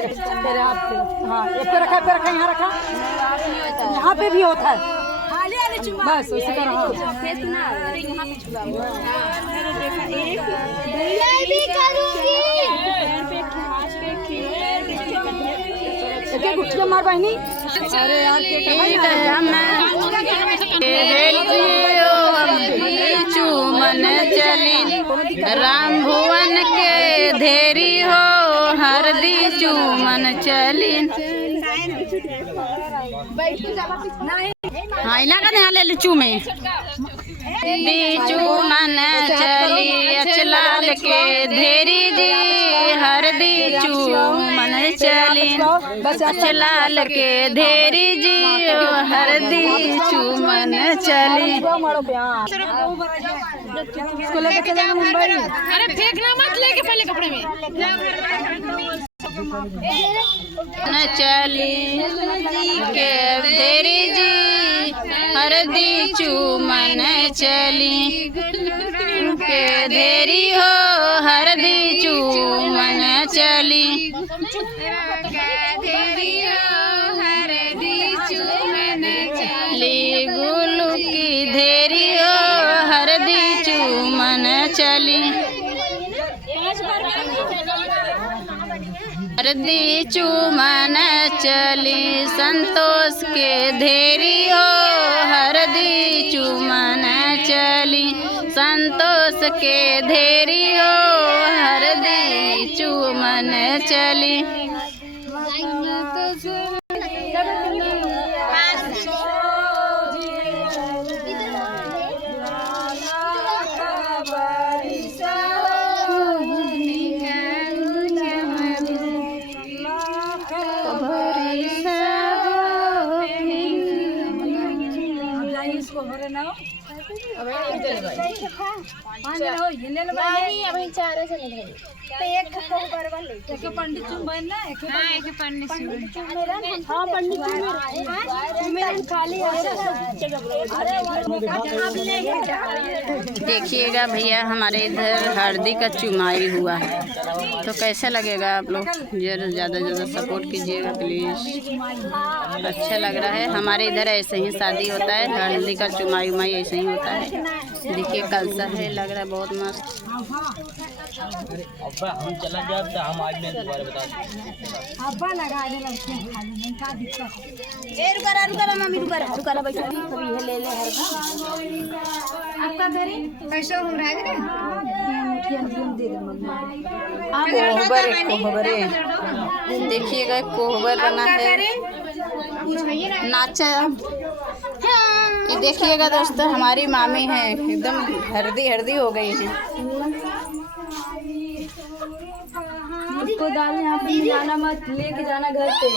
तेरे हाथ पे, हाँ एक पे रखा, पे रखा, यहाँ रखा, यहाँ पे भी होता है। बस उसी तरह एक गुठिया मार बहनी। अरे यार चूमन चली राम भुवन के धेरी हो हरदी चूमन चली। हाँ इलाका यहाँ ले चूमे चूमन चली अचलाल के धेरी जी हरदी चूमन चली अचलाल के धेरी जी हरदी चूमन चली। अरे फेंकना मत, लेके पहले कपड़े में न चली के धेरी जी हरदी चूमन चली के धेरी हो हरदी चूमन चली। गुलू की धेरी हो हरदी चूमन चली हरदी चूमन चली संतोष के धेरी हो हरदी चूमन चली संतोष के धेरी हो हरदी चूमन चली। पंडित देखिएगा भैया हमारे इधर हल्दी का चुमाई हुआ है तो कैसा लगेगा आप लोग ज़्यादा सपोर्ट कीजिएगा प्लीज़। अच्छा लग रहा है हमारे इधर ऐसे ही शादी होता है हल्दी का चुमाई उमाई ऐसे ही होता है। देखिए कलसा है लग रहा है बहुत मस्त। हम चला गया तो हम आज में दोबारा बता अब्बा लगा दे लगते हैं खाली में का दिक्कत ए रुका मम्मी रुका बैठो अभी है ले ले आपका घरे कैसे हो रहा है ना मुठिया दे दे मम्मा। कोहबर देखिएगा कोहबर बना है नाचा। ये देखिएगा दोस्तों हमारी मामी है एकदम हल्दी हल्दी हो गई है। उसको दाल यहाँ पे जाना मत, लेके जाना घर पे।